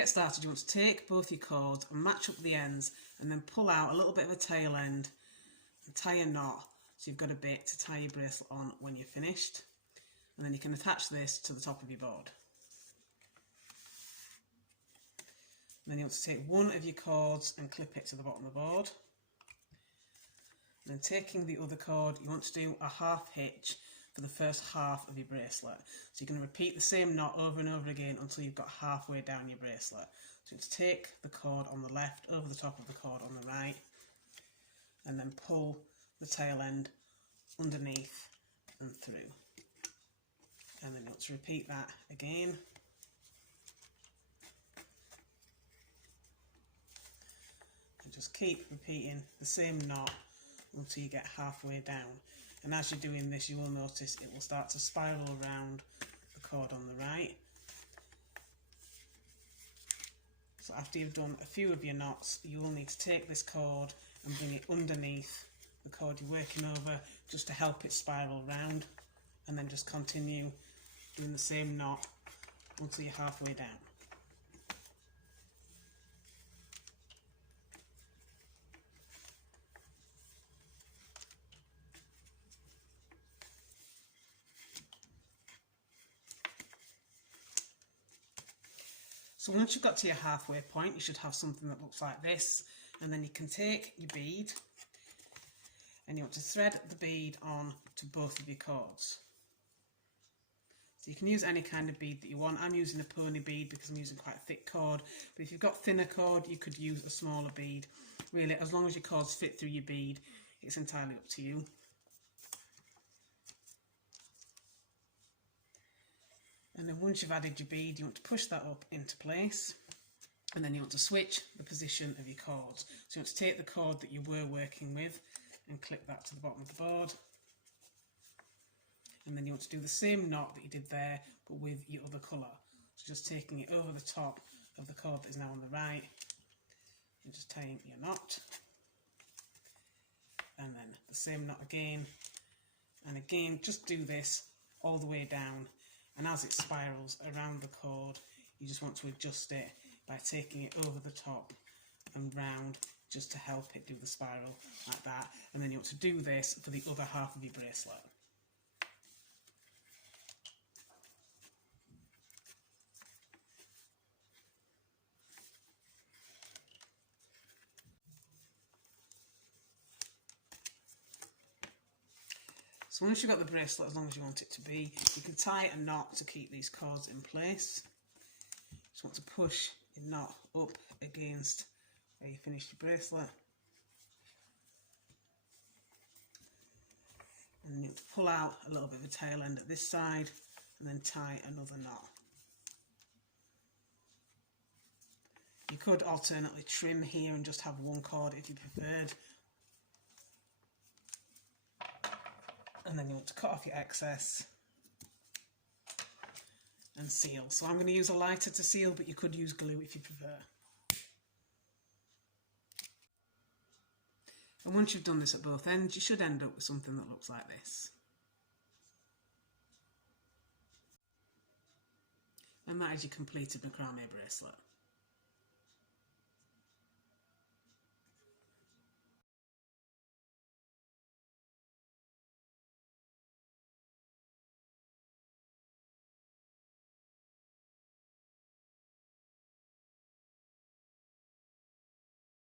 get started, you want to take both your cords and match up the ends and then pull out a little bit of a tail end and tie a knot so you've got a bit to tie your bracelet on when you're finished. And then you can attach this to the top of your board. And then you want to take one of your cords and clip it to the bottom of the board. And then taking the other cord, you want to do a half hitch for the first half of your bracelet. So you're going to repeat the same knot over and over again until you've got halfway down your bracelet. So it's take the cord on the left over the top of the cord on the right, and then pull the tail end underneath and through. And then you want to repeat that again. And just keep repeating the same knot until you get halfway down. And as you're doing this, you will notice it will start to spiral around the cord on the right. So after you've done a few of your knots, you will need to take this cord and bring it underneath the cord you're working over just to help it spiral round, and then just continue doing the same knot until you're halfway down. So once you've got to your halfway point, you should have something that looks like this, and then you can take your bead and you want to thread the bead on to both of your cords. So you can use any kind of bead that you want. I'm using a pony bead because I'm using quite a thick cord, but if you've got thinner cord, you could use a smaller bead. Really, as long as your cords fit through your bead, it's entirely up to you. And then once you've added your bead, you want to push that up into place, and then you want to switch the position of your cords. So you want to take the cord that you were working with and clip that to the bottom of the board. And then you want to do the same knot that you did there, but with your other colour. So just taking it over the top of the cord that is now on the right, and just tying your knot. And then the same knot again. And again, just do this all the way down. And as it spirals around the cord, you just want to adjust it by taking it over the top and round, just to help it do the spiral like that. And then you want to do this for the other half of your bracelet. So once you've got the bracelet as long as you want it to be, you can tie a knot to keep these cords in place. Just want to push your knot up against where you finished your bracelet. And then you have to pull out a little bit of a tail end at this side and then tie another knot. You could alternately trim here and just have one cord if you preferred. And then you want to cut off your excess and seal. So I'm going to use a lighter to seal, but you could use glue if you prefer. And once you've done this at both ends, you should end up with something that looks like this. And that is your completed macrame bracelet.